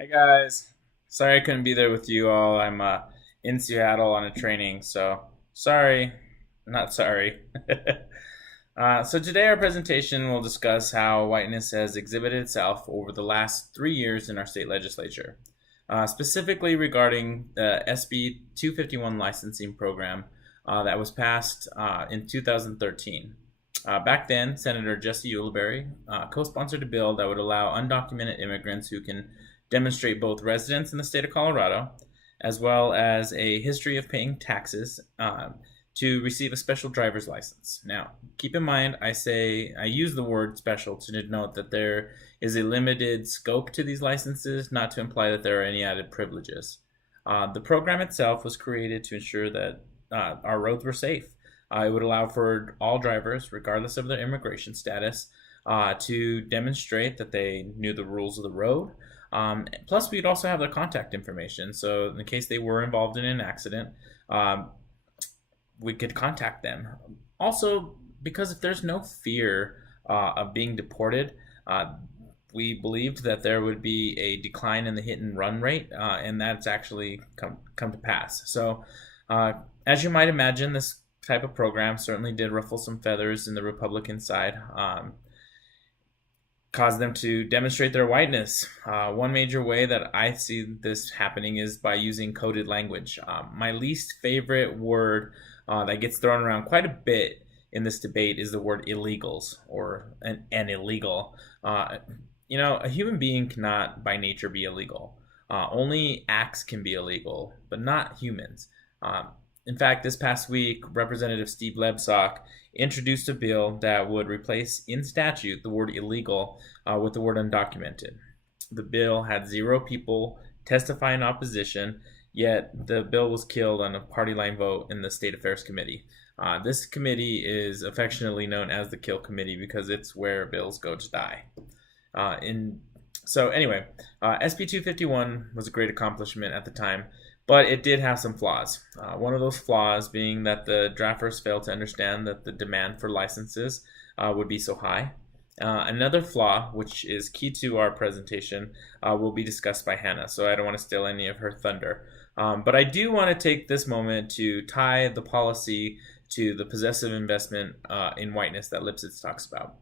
Hi guys. Sorry I couldn't be there with you all. I'm in Seattle on a training, so sorry, not sorry. So today our presentation will discuss how whiteness has exhibited itself over the last 3 years in our state legislature, specifically regarding the SB 251 licensing program that was passed in 2013. Back then, Senator Jesse Ulibarri co-sponsored a bill that would allow undocumented immigrants who can demonstrate both residence in the state of Colorado as well as a history of paying taxes to receive a special driver's license. Now, keep in mind, I use the word special to denote that there is a limited scope to these licenses, not to imply that there are any added privileges. The program itself was created to ensure that our roads were safe. It would allow for all drivers, regardless of their immigration status, to demonstrate that they knew the rules of the road. Plus, we'd also have their contact information. So, in the case they were involved in an accident, we could contact them. Also, because if there's no fear of being deported, we believed that there would be a decline in the hit and run rate, and that's actually come to pass. So, as you might imagine, this type of program certainly did ruffle some feathers in the Republican side, caused them to demonstrate their whiteness. One major way that I see this happening is by using coded language. My least favorite word that gets thrown around quite a bit in this debate is the word illegals or an illegal. A human being cannot by nature be illegal. Only acts can be illegal, but not humans. In fact, this past week, Representative Steve Lebsock introduced a bill that would replace in statute the word illegal with the word undocumented. The bill had 0 people testify in opposition, yet the bill was killed on a party line vote in the State Affairs Committee. This committee is affectionately known as the Kill Committee because it's where bills go to die. SB 251 was a great accomplishment at the time, but it did have some flaws. One of those flaws being that the drafters failed to understand that the demand for licenses would be so high. Another flaw, which is key to our presentation, will be discussed by Hannah, so I don't want to steal any of her thunder. But I do want to take this moment to tie the policy to the possessive investment in whiteness that Lipsitz talks about.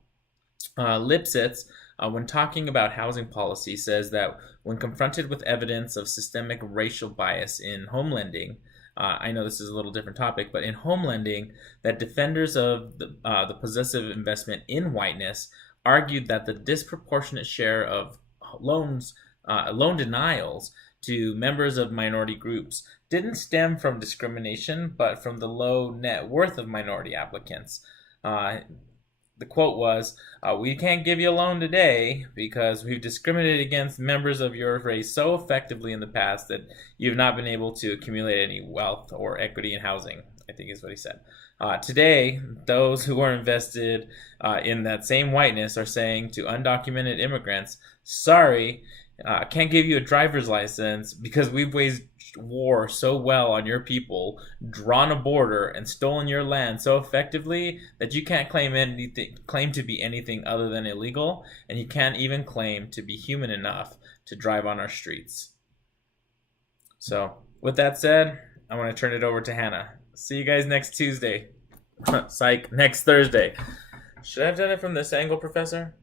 Lipsitz, when talking about housing policy, says that when confronted with evidence of systemic racial bias in home lending, I know this is a little different topic, but in home lending, that defenders of the possessive investment in whiteness argued that the disproportionate share of loan denials to members of minority groups didn't stem from discrimination, but from the low net worth of minority applicants. The quote was, "We can't give you a loan today because we've discriminated against members of your race so effectively in the past that you've not been able to accumulate any wealth or equity in housing," I think is what he said. Today, those who are invested in that same whiteness are saying to undocumented immigrants, sorry, can't give you a driver's license because we've waged war so well on your people, drawn a border, and stolen your land so effectively that you can't claim to be anything other than illegal, and you can't even claim to be human enough to drive on our streets. So, with that said, I want to turn it over to Hannah. See you guys next Tuesday. Psych, next Thursday. Should I have done it from this angle, Professor?